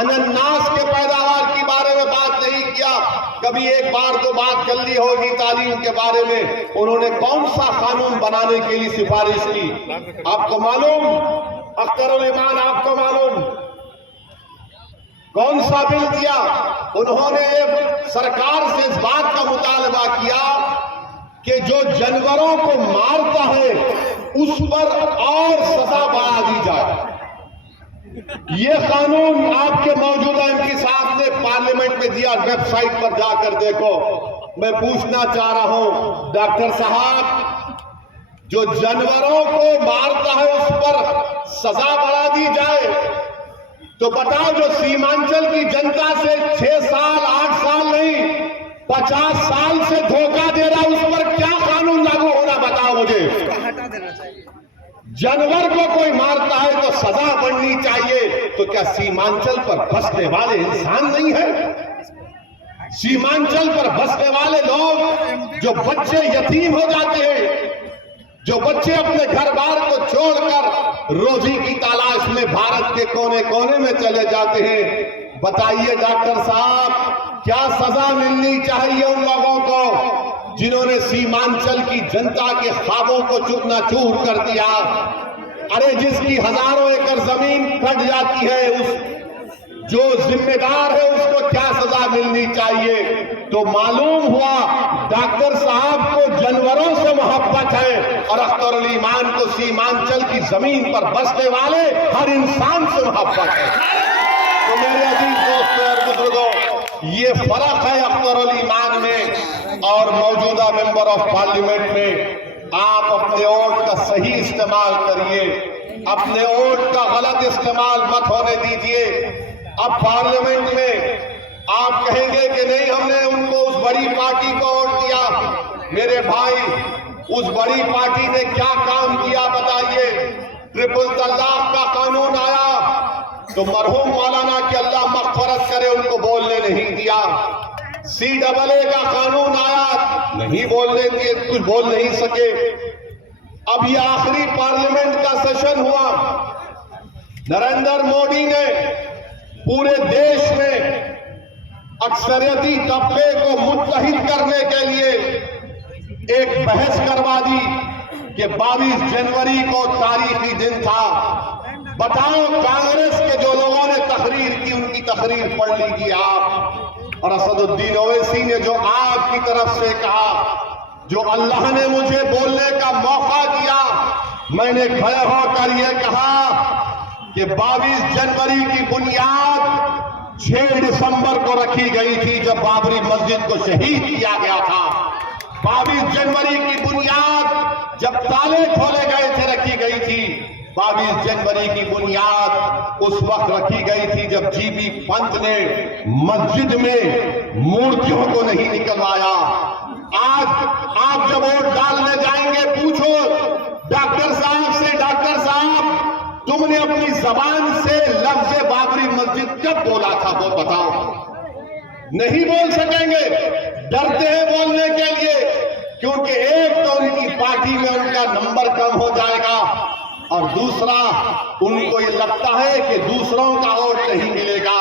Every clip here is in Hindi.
अनन्नास के पैदावार के बारे में बात नहीं किया। कभी एक बार तो बात कर ली होगी तालीम के बारे में। उन्होंने कौन सा कानून बनाने के लिए सिफारिश की, आपको मालूम? अख्तरुल ईमान, आपको मालूम कौन सा बिल दिया? उन्होंने सरकार से इस बात का मुतालबा किया कि जो जानवरों को मारता है उस पर और सजा बढ़ा दी जाए। ये कानून आपके मौजूदा एमपी साहब ने पार्लियामेंट में दिया, वेबसाइट पर जाकर देखो। मैं पूछना चाह रहा हूं डॉक्टर साहब, जो जानवरों को मारता है उस पर सजा बढ़ा दी जाए, तो बताओ जो सीमांचल की जनता से 6 साल 8 साल नहीं 50 साल से धोखा दे रहा, उस पर क्या कानून लागू होना, बताओ मुझे। हटा देना चाहिए। जानवर को कोई मारता है तो सजा बढ़नी चाहिए, तो क्या सीमांचल पर बसने वाले इंसान नहीं है? सीमांचल पर बसने वाले लोग, जो बच्चे यतीम हो जाते हैं, जो बच्चे अपने घर बार को छोड़कर रोजी की तलाश में भारत के कोने कोने में चले जाते हैं, बताइए डॉक्टर साहब, क्या सजा मिलनी चाहिए उन लोगों को जिन्होंने सीमांचल की जनता के ख्वाबों को चूकनाचूर कर दिया? अरे जिसकी हजारों एकड़ जमीन कट जाती है, उस जो जिम्मेदार है उसको क्या सजा मिलनी चाहिए? तो मालूम हुआ डॉक्टर साहब को जानवरों से मोहब्बत है और अख्तरुल ईमान को सीमांचल की जमीन पर बसने वाले हर इंसान से मोहब्बत है। तो मेरे अजीज दोस्तों और बुजुर्गों, ये फर्क है अख्तरुल ईमान में और मौजूदा मेंबर ऑफ पार्लियामेंट में। आप अपने वोट का सही इस्तेमाल करिए, अपने वोट का गलत इस्तेमाल मत होने दीजिए। अब पार्लियामेंट में आप कहेंगे कि नहीं, हमने उनको उस बड़ी पार्टी को वोट दिया। मेरे भाई, उस बड़ी पार्टी ने क्या काम किया बताइए? ट्रिपल तलाक का कानून आया तो मरहूम मौलाना की अल्लाह मग़फ़िरत करे उनको बोलने नहीं दिया। CAA का कानून आया, नहीं बोलने दिए, कुछ बोल नहीं सके। अब ये आखिरी पार्लियामेंट का सेशन हुआ, नरेंद्र मोदी ने पूरे देश में अक्सरियती तबके को मुत्तहिद करने के लिए एक बहस करवा दी कि 22 जनवरी को तारीखी दिन था। बताओ, कांग्रेस के जो लोगों ने तकरीर की उनकी तकरीर पढ़ लीजिए आप। और असदुद्दीन ओवैसी ने जो आपकी तरफ से कहा, जो अल्लाह ने मुझे बोलने का मौका दिया, मैंने खड़े होकर यह कहा कि 22 जनवरी की बुनियाद 6 दिसंबर को रखी गई थी जब बाबरी मस्जिद को शहीद किया गया था। 22 जनवरी की बुनियाद जब ताले खोले गए थे रखी गई थी। 22 जनवरी की बुनियाद उस वक्त रखी गई थी जब जीबी पंत ने मस्जिद में मूर्तियों को नहीं निकलवाया। आज आप जब वोट डालने जाएंगे, पूछो डॉक्टर साहब से, डॉक्टर साहब, तुमने अपनी जबान से लफ्ज़ बाबरी मस्जिद कब बोला था, वो बताओ। नहीं बोल सकेंगे, डरते हैं बोलने के लिए, क्योंकि एक तो उनकी पार्टी में उनका नंबर कम हो जाएगा और दूसरा उनको ये लगता है कि दूसरों का वोट नहीं मिलेगा।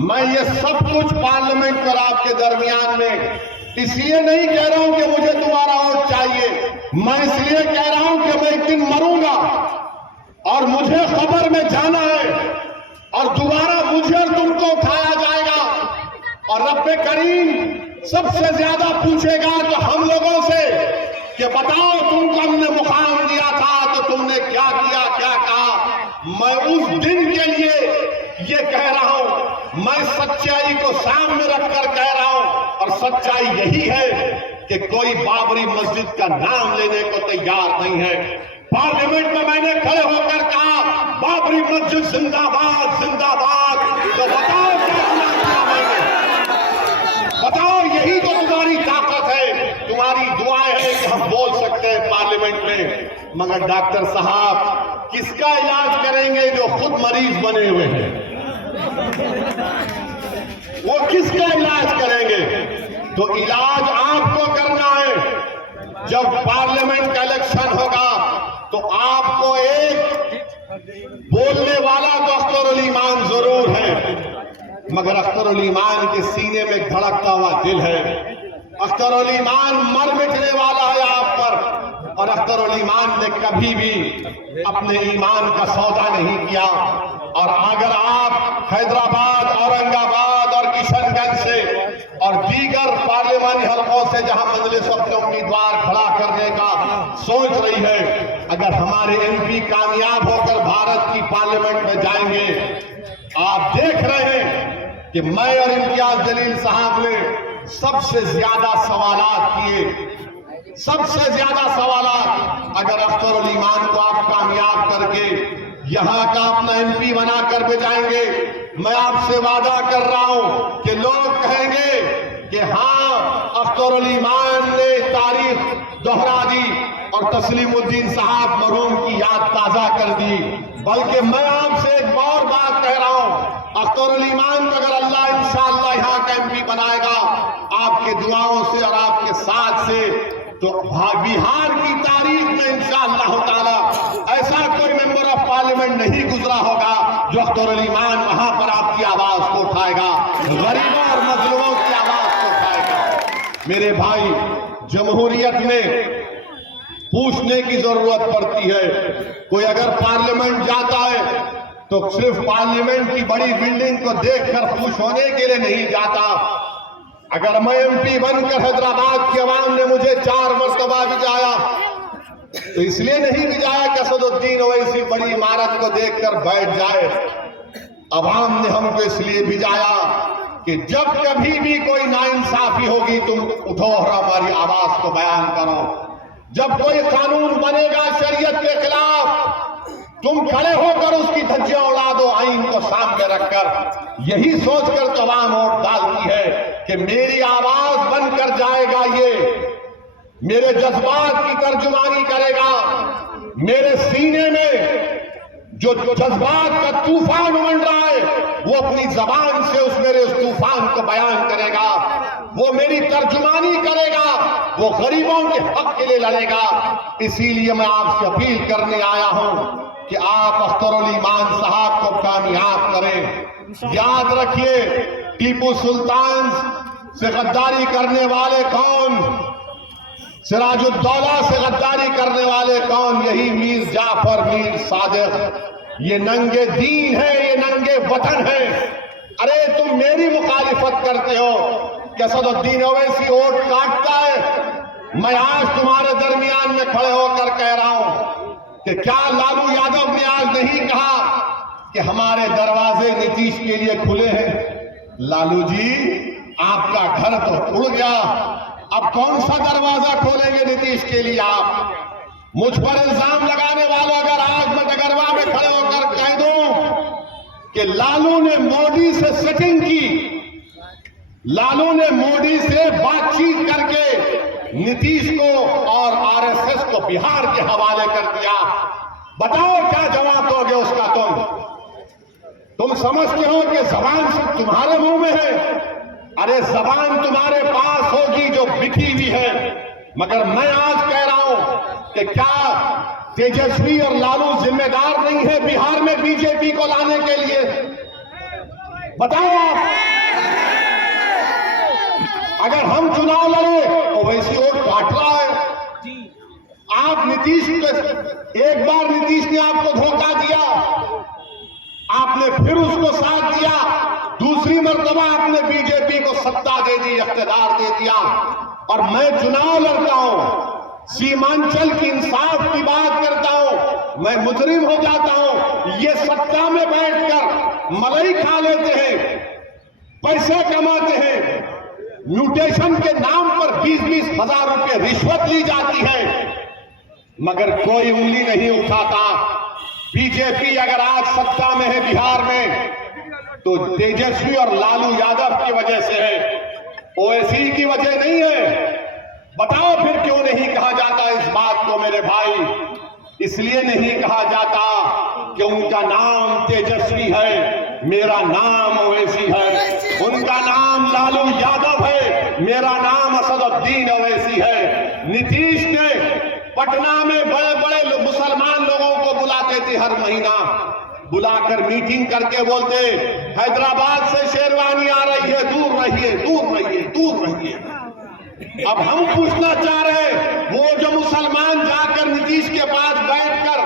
मैं ये सब कुछ पार्लियामेंट पर आपके दरमियान में इसलिए नहीं कह रहा हूं कि मुझे तुम्हारा वोट चाहिए, मैं इसलिए कह रहा हूं कि मैं एक दिन मरूंगा और मुझे खबर में जाना है और दोबारा मुझे और तुमको उठाया जाएगा और रब्बे करीम सबसे ज्यादा पूछेगा तो हम लोगों से कि बताओ तुमको हमने मुकाम दिया था तो तुमने क्या किया, क्या कहा। मैं उस दिन के लिए ये कह रहा हूं, मैं सच्चाई को सामने रखकर कह रहा हूं और सच्चाई यही है कि कोई बाबरी मस्जिद का नाम लेने को तैयार नहीं है। पार्लियामेंट में मैंने खड़े होकर कहा बाबरी मस्जिद जिंदाबाद जिंदाबाद, तो बताओ क्या किया मैंने, बताओ। यही तो तुम्हारी ताकत है, तुम्हारी दुआएं है कि हम बोल सकते हैं पार्लियामेंट में। मगर डॉक्टर साहब किसका इलाज करेंगे जो खुद मरीज बने हुए हैं? वो किसका इलाज करेंगे? तो इलाज आपको करना है। जब पार्लियामेंट का इलेक्शन होगा तो आपको एक बोलने वाला तो अख्तरुल ईमान जरूर है, मगर अख्तरुल ईमान के सीने में धड़कता हुआ दिल है। अख्तरुल ईमान मर मिटने वाला है आप पर, और अख्तरुल ईमान ने कभी भी अपने ईमान का सौदा नहीं किया। और अगर आप हैदराबाद, औरंगाबाद और किशनगंज से और दीगर पार्लिमानी हलकों से जहां मजलिस अपने उम्मीदवार खड़ा करने का सोच रही है, अगर हमारे एमपी कामयाब होकर भारत की पार्लियामेंट में जाएंगे, आप देख रहे हैं कि मैं और इम्तियाज जलील साहब ने सबसे ज्यादा सवालात किए, सबसे ज्यादा सवालात। अगर अख्तरुल ईमान को आप कामयाब करके यहां का अपना एमपी बनाकर भेजाएंगे, मैं आपसे वादा कर रहा हूं कि लोग कहेंगे कि हाँ, अख्तरुल ईमान ने तारीख दोहरा दी और तस्लीमुद्दीन साहब मरहूम की याद ताजा कर दी। बल्कि मैं आपसे एक और बात कह रहा हूं, अख्तरुल ईमान को अगर अल्लाह इंशाअल्लाह यहां का एमपी बनाएगा आपके दुआओं से और आपके साथ से, तो बिहार की तारीख में इंशाअल्लाह ताला ऐसा कोई मेंबर ऑफ पार्लियामेंट नहीं गुजरा होगा जो अख्तरुल ईमान वहां पर आपकी आवाज को उठाएगा, गरीबों और मजलूमों की आवाज को उठाएगा। मेरे भाई, जमहूरियत में पूछने की जरूरत पड़ती है। कोई अगर पार्लियामेंट जाता है तो सिर्फ पार्लियामेंट की बड़ी बिल्डिंग को देखकर खुश होने के लिए नहीं जाता। अगर मैं एमपी बनकर हैदराबाद की आवाम ने मुझे 4 मरतबा भिजाया तो इसलिए नहीं भिजाया कि असदुद्दीन ओवैसी बड़ी इमारत को देखकर बैठ जाए। आवाम ने हमको इसलिए भिजाया कि जब कभी भी कोई नाइंसाफी होगी तुम उठो और हमारी आवाज को बयान करो। जब कोई कानून बनेगा शरीयत के खिलाफ, तुम खड़े होकर उसकी धज्जियां उड़ा दो आईन को सामने रखकर। यही सोचकर तो आवाम वोट डालती है कि मेरी आवाज बनकर जाएगा, ये मेरे जज्बात की तर्जुमानी करेगा, मेरे सीने में जो जज्बात का तूफान उमड़ रहा है वो अपनी जबान से उस तूफान को बयान करेगा, वो मेरी तर्जुमानी करेगा, वो गरीबों के हक के लिए लड़ेगा। इसीलिए मैं आपसे अपील करने आया हूं कि आप अख्तरुल ईमान साहब को कामयाब करें। याद रखिए, टीपू सुल्तान से गद्दारी करने वाले कौन, सिराजुद्दौला से गद्दारी करने वाले कौन? यही मीर जाफर, मीर सादिक। ये नंगे दीन है, ये नंगे वतन है। अरे तुम मेरी मुखालिफत करते हो कि असदुद्दीन ओवैसी वोट काटता है। मैं आज तुम्हारे दरमियान में खड़े होकर कह रहा हूं कि क्या लालू यादव ने आज नहीं कहा कि हमारे दरवाजे नीतीश के लिए खुले हैं? लालू जी, आपका घर तो उड़ गया, अब कौन सा दरवाजा खोलेंगे नीतीश के लिए आप? मुझ पर इल्जाम लगाने वालों, अगर आज मैं डगरवा में खड़े होकर कह दूं कि लालू ने मोदी से सेटिंग की, लालू ने मोदी से बातचीत करके नीतीश को और आरएसएस को बिहार के हवाले कर दिया, बताओ क्या जवाब दोगे उसका? तुम समझते हो कि जबान सिर्फ तुम्हारे मुंह में है? अरे जबान तुम्हारे पास होगी जो बिखी हुई है। मगर मैं आज कह रहा हूं कि क्या तेजस्वी और लालू जिम्मेदार नहीं है बिहार में बीजेपी को लाने के लिए? बताओ आप। अगर हम चुनाव लड़े तो वैसी वोट काट रहा है। आप नीतीश को, एक बार नीतीश ने आपको धोखा दिया, आपने फिर उसको साथ दिया, दूसरी मर्तबा आपने बीजेपी को सत्ता दे दी, इख्तियार दे दिया। और मैं चुनाव लड़ता हूं, सीमांचल की इंसाफ की बात करता हूं, मैं मुजरिम हो जाता हूं। ये सत्ता में बैठकर मलाई खा लेते हैं, पैसे कमाते हैं, म्यूटेशन के नाम पर 20-20 हजार रुपए रिश्वत ली जाती है, मगर कोई उंगली नहीं उठाता। बीजेपी अगर आज सत्ता में है बिहार में तो तेजस्वी और लालू यादव की वजह से है, ओवैसी की वजह नहीं है। बताओ फिर क्यों नहीं कहा जाता इस बात को मेरे भाई? इसलिए नहीं कहा जाता कि उनका नाम तेजस्वी है, मेरा नाम ओवैसी है। उनका नाम लालू यादव है, मेरा नाम असदुद्दीन ओवैसी है। नीतीश ने पटना में बड़े बड़े मुसलमान लोगों को बुलाते थे हर महीना, बुलाकर मीटिंग करके बोलते हैदराबाद से शेरवानी आ रही है, दूर रहिए, दूर रहिए, दूर रहिए। अब हम पूछना चाह रहे हैं, वो जो मुसलमान जाकर नीतीश के पास बैठकर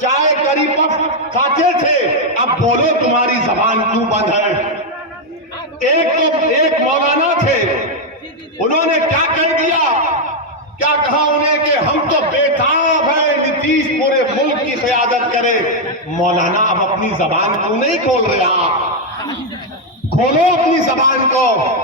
चाय करी पफ खाते थे, अब बोलो तुम्हारी जबान क्यों बंद है? एक मौलाना थे, उन्होंने क्या कह दिया, क्या कहा उन्हें कि हम तो बेताब है नीतीश पूरे मुल्क की क़यादत करे। मौलाना अब अपनी जबान क्यों नहीं खोल रहे? आप खोलो अपनी जबान को।